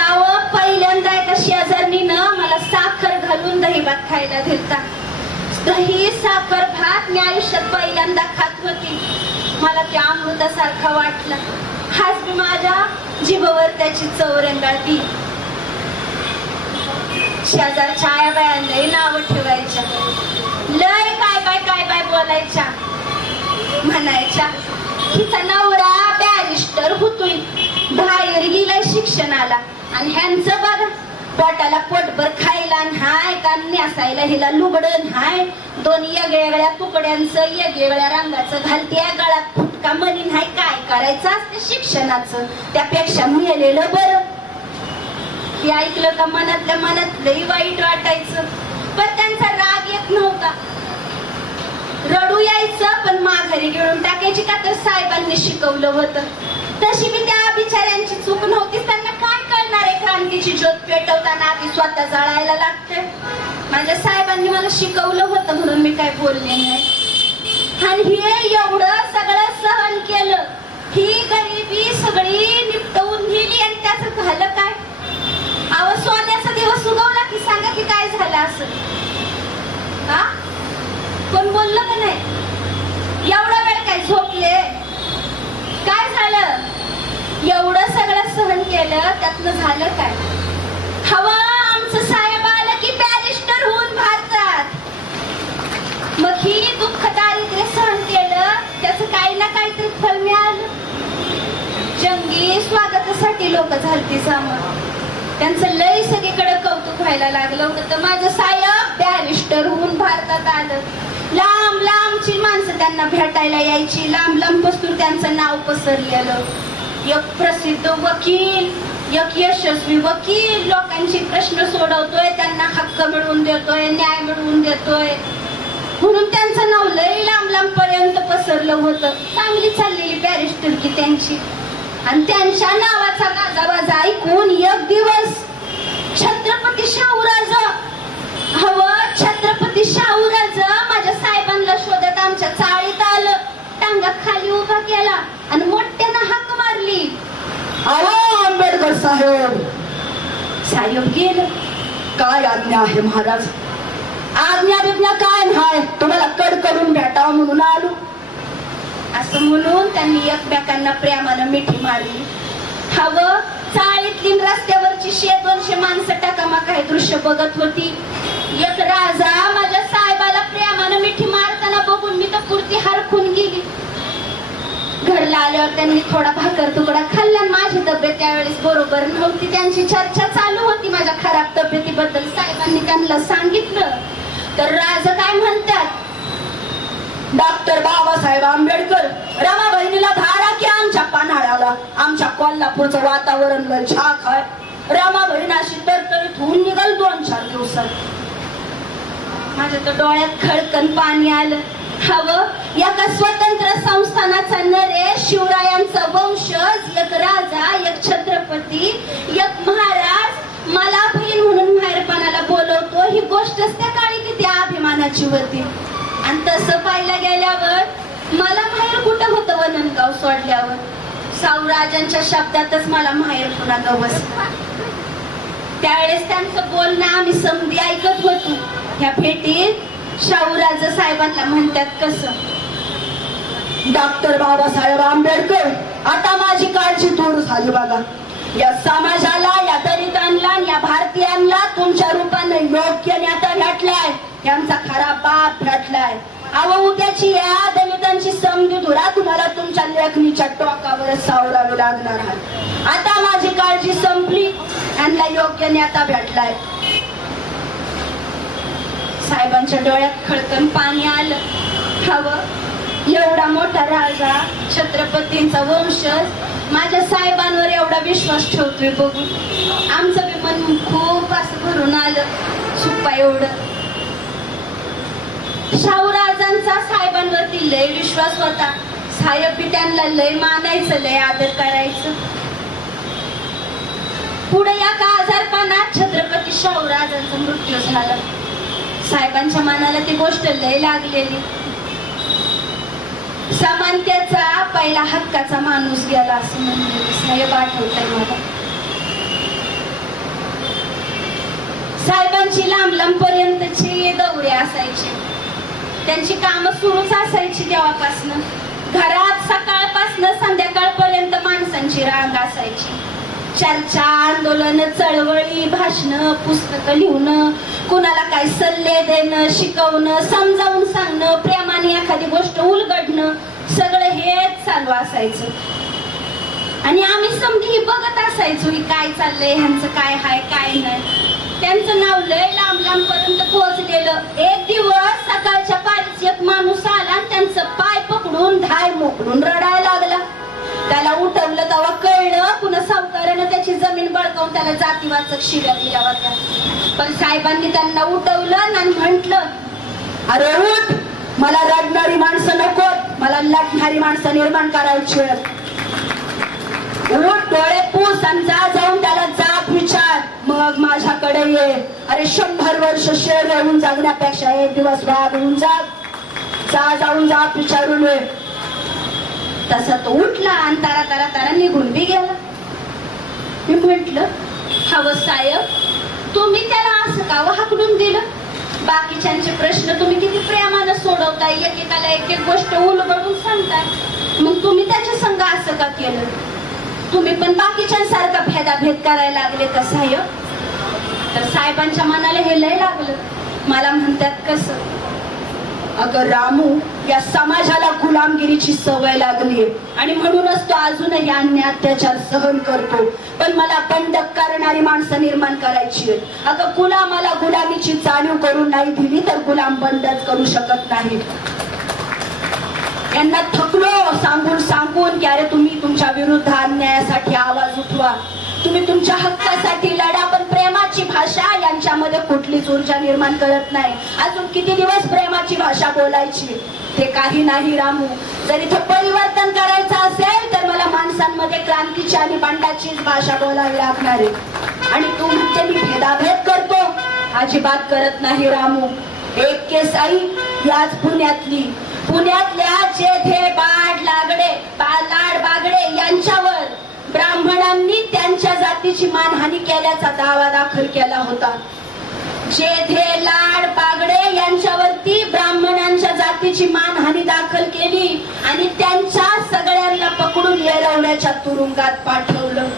पहिल्यांदा एका शेजारणीनं मला साखर घालून दही भात खायला दिलता. दही साखर भात मी आयुष्यात पहिल्यांदा खात होती. मला त्या अमृतासारखा वाटला. हाच मी माझ्या जिभेवर त्याची चव रेंगाळती. शेजारच्या आया बायांनाही नावं ठेवायच्या, लय काय बाय बोलायच्या. म्हणायच्या हिचा नवरा बॅरिस्टर होतोय, बाहेर गेलाय शिक्षणाला आणि ह्यांचं बघा पोटाला पोटभर खायला न्हाय का नेसायला हिला लुगडं न्हाय. 2 वेगवेगळ्या तुकड्यांचं वेगवेगळ्या रंगाचं घालते. गळ्यात फुटका मनी नाही. काय करायचं असते शिक्षणाचं, त्यापेक्षा मिळालेलं बरं. हे ऐकलं का मनातल्या मनात लई वाईट वाटायचं, पण त्यांचा राग येत नव्हता. रडू यायचं पण माघारी गिळून टाकायची, का तर साहेबांनी शिकवलं होतं. तशी मी त्या बिचाऱ्यांची चूक नव्हती. त्यांना काय कळणार आहे, क्रांतीची ज्योत पेटवताना आधी स्वतः जाळायला लागते. माझ्या साहेबांनी मला शिकवलं होतं म्हणून मी काय बोलले नाही. आणि हे एवढं सगळं सहन केलं, ही गरिबी सगळी निपटवून गेली, आणि त्याचं झालं काय? अहो, सोन्याचा दिवस उगवला की सांगा की काय झालं असं? हा, कोण बोललं का नाही? एवढा वेळ काय झोपले? काय झालं? एवढं सगळं सहन केलं, त्यातनं झालं काय? हवं आमचं साहेब आलं की बॅरिस्टर होऊन भारतात. मग ही दुःख दारिद्र्य सहन केलं, त्याचं काही ना काहीतरी फळ मिळालं. जंगी स्वागतासाठी लोक झालती समोर, त्यांचं लय सगळीकडे कौतुक व्हायला लागलं होतं. तर माझं साहेब बॅरिस्टर होऊन भारतात आलं. लांब लांबची माणसं त्यांना भेटायला यायची, लांब लांब बसून त्यांचं नाव पसरलेलं. एक प्रसिद्ध वकील, एक यशस्वी वकील, लोकांचे प्रश्न सोडवतोय, त्यांना हक्क मिळवून देतोय, न्याय मिळवून देतोय, म्हणून त्यांचं नाव लय लांब लांब पर्यंत पसरलं होतं. चांगली चाललेली बॅरिस्टरकी त्यांची. आणि त्यांच्या नावाचा गाजावाजा ऐकून एक दिवस छत्रपती शाहूराज, हवं छत्रपती शाहूराज माझ्या साहेबांना शोधत आमच्या चाळीत आलं, टांगा खाली उभा केला आणि मोठ्यानं हाक मारली, आहो आंबेडकर साहेब. साहेब गेलं. काय आज्ञा आहे महाराज? आज्ञा बिज्ञा काय नाही, तुम्हाला कडकडून भेटावं म्हणून आलो. असं म्हणून त्यांनी एकमेकांना प्रेमानं मिठी मारली. हवं चाळीतली रस्त्यावरची 100-200 माणसं टकामका हे दृश्य बघत होती. एक राजा माझ्या साहेबाला प्रेमानं मिठी मारताना बघून मी तर पुरती हरखून गेली. घरला आल्यावर त्यांनी थोडा भाकर तुकडा खाल्ला. माझी तब्येत त्यावेळेस बरोबर नव्हती. त्यांची चर्चा चालू होती माझ्या खराब तब्येतीबद्दल. साहेबांनी त्यांना सांगितलं तर राजा काय म्हणतात, डॉक्टर बाबासाहेब आंबेडकर रमा बहिणीला धारा की आमच्या पन्हाळ्याला. आमच्या कोल्हापूरचं वातावरण लय झाक आहे. रमा बहीण अशी तरतरीत होऊन निघाल 2-4 दिवसात. माझ्या तर डोळ्यात खळकन पाणी आलं. हवं एका स्वतंत्र संस्थानाचा नरेश, शिवरायांचा वंशज, एक राजा, एक छत्रपती, एक महाराज मला बहीण म्हणून माहेरपणाला बोलवतो. ही गोष्टच त्या काळी किती अभिमानाची होती. आणि तसं पाहायला गेल्यावर मला माहेर कुठं होतं वनंदगाव सोडल्यावर. सावराजांच्या शब्दातच मला माहेर पुन्हा गवस. त्यावेळेस त्यांचं बोलणं आम्ही समधी ऐकत होतो. ह्या भेटीत शाहूराज साहेबांना म्हणतात कसं, डॉक्टर बाबासाहेब आंबेडकर आता माझी काळजी दूर झाली बघा. या समाजाला, या दलितांना, या भारतीयांना तुमच्या रूपाने योग्य नेता भेटलाय, यांचा खरा बाप भेटलाय. अव उद्याची या दलितांची समधी धुरा तुम्हाला तुमच्या लेखणीच्या टोकावर सावरावी लागणार आहे. आता माझी काळजी संपली, यांना योग्य नेता भेटलाय. साहेबांच्या डोळ्यात खळकन पाणी आलं. हवं एवढा मोठा राजा, छत्रपतींचा वंशज माझ्या साहेबांवर एवढा विश्वास ठेवतोय बघून आमचं बी मन खूप असं भरून आलं. सुप्पा एवढं. शाहूराजांचा साहेबांवरती लय विश्वास होता. साहेब बी त्यांना लय मानायचं, लय आदर करायचं. पुढे या का आजारपणात छत्रपती शाहूराजांचा मृत्यू झाला. साहेबांच्या मनाला ती गोष्ट लय लागलेली. समानतेचा पहिला हक्काचा माणूस गेला असं म्हणले साहेब आठवतंय मला. साहेबांची लांब लांब पर्यंतची दौरे असायचे. त्यांची कामं सुरूच असायची तेव्हापासनं. घरात सकाळपासनं संध्याकाळपर्यंत माणसांची रांग असायची. चर्चा, आंदोलन, चळवळी, भाषणं, पुस्तकं लिहणं, कुणाला काय सल्ले देणं, शिकवणं, समजावून सांगणं, प्रेमाने एखादी गोष्ट उलगडणं, सगळं हेच चालू असायचं. आणि आम्ही समधी बघत असायचो ही काय चाललंय, ह्यांचं काय हाय काय नाही. त्यांचं नाव लय लांब लांब पर्यंत पोहोचलेलं. एक दिवस सकाळच्या पारीच एक माणूस आला आणि त्यांचं पाय पकडून धाय मोकळून रडायला लागला. त्याला उठवलं तेव्हा कळलं पुन्हा सावकारानं त्याची जमीन बळकावून त्याला जातीवाचक शिव्या दिल्या होत्या. पण साहेबांनी त्यांना उठवलं आणि म्हंटल, अरे उठ, मला रडणारी माणसं नकोत, मला लढणारी माणसं निर्माण करायची आहेत. उठ, डोळे पूस आणि जा जाऊन त्याला जात विचार, मग माझ्याकडे ये. अरे 100 वर्ष शेर राहून जगण्यापेक्षा एक दिवस वाघ होऊन जा जाऊन जात विचारून ये. तसा तो उठला आणि तारा तारा तारा निघून बी गेला. मी म्हंटल, हवं साहेब, तुम्ही त्याला असं का हाकलून दिलं? बाकीच्यांचे प्रश्न तुम्ही किती प्रेमानं सोडवताय, एकेकाला एक एक गोष्ट उलगडून सांगताय, मग तुम्ही त्याच्या संग असं का केलं? तुम्ही पण बाकीच्यांसारखा भेदाभेद करायला लागले का साहेब? तर साहेबांच्या मनाला हे लय लागलं. मला म्हणतात, कसं? अगं रामू, या समाजाला गुलामगिरीची सवय लागली आणि म्हणूनच तो अजूनही अन्याय अत्याचार सहन करतो. पण मला बंधक करणारी माणसं निर्माण करायची आहेत. अगं गुलामाला गुलामीची जाणीव करून नाही दिली तर गुलाम बंदच करू शकत नाही. यांना थकलो सांगून सांगून की अरे तुम्ही तुमच्या विरुद्ध अन्यायासाठी आवाज उठवा, तुम्ही तुमच्या हक्कासाठी लढा, पण प्रेमाची भाषा यांच्यामध्ये कुठलीच ऊर्जा निर्माण करत नाही. अजून किती दिवस प्रेमाची भाषा बोलायची? ते काही नाही रामू, जर इथं परिवर्तन करायचं असेल तर मला माणसांमध्ये क्रांतीची आणि बंडाचीच भाषा बोलावी लागणार आहे. आणि तू म्हणते मी भेदाभेद करतो, अजिबात करत नाही रामू. एक केस आई याच पुण्यातल्या जेठे लाड बागडे यांच्यावर ब्राह्मणांनी त्यांच्या जातीची मानहानी केल्याचा दावा दाखल केला होता. जेठे लाड बागडे यांच्यावरती ब्राह्मणांच्या जातीची मानहानी दाखल केली आणि त्यांच्या सगळ्यांना पकडून येरवण्याच्या तुरुंगात पाठवलं.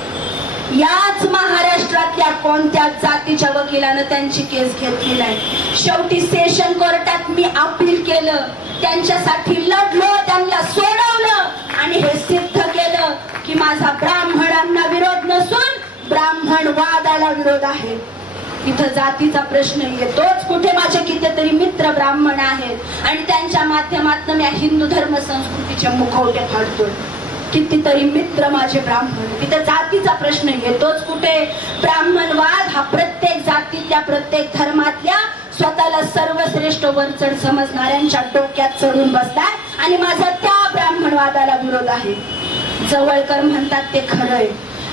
याच महाराष्ट्रातल्या कोणत्याच जातीच्या वकिलानं त्यांची केस घेतली नाही. शेवटी सेशन कोर्टात मी अपील केलं, त्यांच्यासाठी लढलो, त्यांना सोडवलं आणि हे सिद्ध केलं की माझा ब्राह्मणांना विरोध नसून ब्राह्मणवादाला विरोध आहे. इथं जातीचा प्रश्न येतोच कुठे? माझे कितीतरी मित्र ब्राह्मण आहेत आणि त्यांच्या माध्यमातून मी हिंदू धर्म संस्कृतीचे मुखवटे फाडतोय. कितीतरी मित्र माझे ब्राह्मण, तिथे जातीचा प्रश्न येतोच कुठे? ब्राह्मणवाद हा प्रत्येक जातीतल्या प्रत्येक धर्मातल्या स्वतःला सर्वश्रेष्ठ वरचढ समजणाऱ्यांच्या डोक्यात चढून बसलाय आणि माझा त्या ब्राह्मणवादाला विरोध आहे. जवळकर म्हणतात ते खरंय,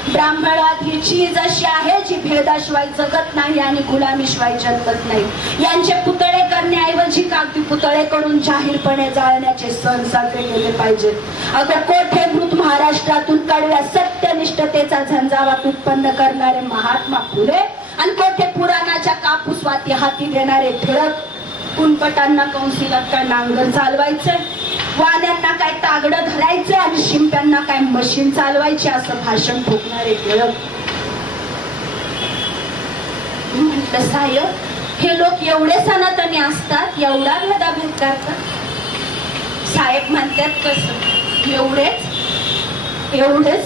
ब्राह्मणवाद ही चीज अशी आहे जी भेदाशिवाय जगत नाही आणि गुलामीशिवाय जन्मत नाही. यांचे पुतळे करण्याऐवजी कागदी पुतळे करून जाहीरपणे जाळण्याचे सण साजरे केले पाहिजेत. अगं कोठे मृत महाराष्ट्रातून कडव्या सत्यनिष्ठतेचा झंझावात उत्पन्न करणारे महात्मा फुले आणि कोठे पुराणाच्या कापूसवाती हाती देणारे टिळक. उनपटांना कौन्सिलात काय नांगर चालवायचंय, वाण्यांना काय तागडं धरायचं आणि शिंप्यांना काय मशीन चालवायची असं भाषण ठोकणारे टिळक. म्हटलं साहेब, हे लोक एवढे सनातनी असतात, एवढा भेदाभेद करतात? साहेब म्हणतात, कसं एवढेच?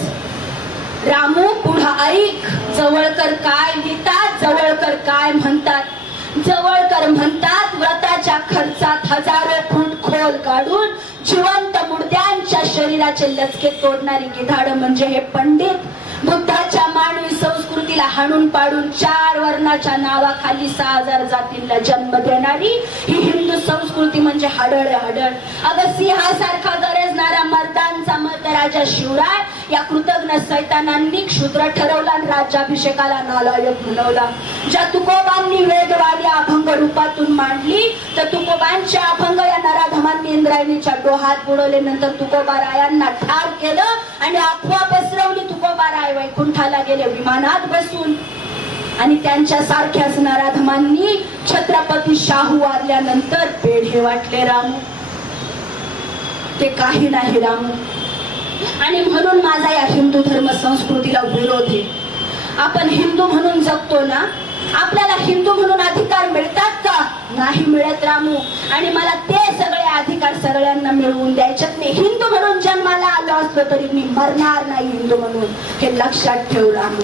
रामू पुढं ऐक, जवळकर काय लिहितात, जवळकर काय म्हणतात. जवळकर म्हणतात, व्रताच्या खर्चात हजारो फूट खोल काढून जिवंत मुर्द्यांच्या शरीराचे लचके तोडणारी गिधाड म्हणजे हे पंडित. बुद्धाच्या मानवी संस्कृतीला हाणून पाडून 4 वर्णाच्या नावाखाली 6000 जातींना जन्म देणारी ही हिंदू संस्कृती म्हणजे हडळ. अगं सिंहासारखा गरजणारा मर्दांचा मर्द राजा शिवराय या कृतज्ञ सैतानांनी क्षुद्र ठरवला आणि राज्याभिषेकाला नालायक बनवला. ज्या तुकोबांनी वेदवादी अभंग रूपातून मांडली तर तुकोबांच्या अभंग या नराधमांनी इंद्रायणीच्या डोहात बुडवले. नंतर तुकोबा रायांना ठार केलं आणि अफवा पसरवली. तुकोबा राय वैकुंठाला गेले विमानात बसून आणि त्यांच्या सारख्याच नराधमांनी छत्रपती शाहू वारल्यानंतर पेढे वाटले. रामू, ते काही नाही रामू. आणि म्हणून माझा या हिंदू धर्म संस्कृतीला विरोध आहे. आपण हिंदू म्हणून जगतो ना, आपल्याला हिंदू म्हणून अधिकार मिळतात का? नाही मिळत रामू. आणि मला ते सगळे अधिकार सगळ्यांना मिळवून द्यायचे. मी हिंदू म्हणून जन्माला आलो असलो तरी मी मरणार नाही हिंदू म्हणून, हे लक्षात ठेव रामू.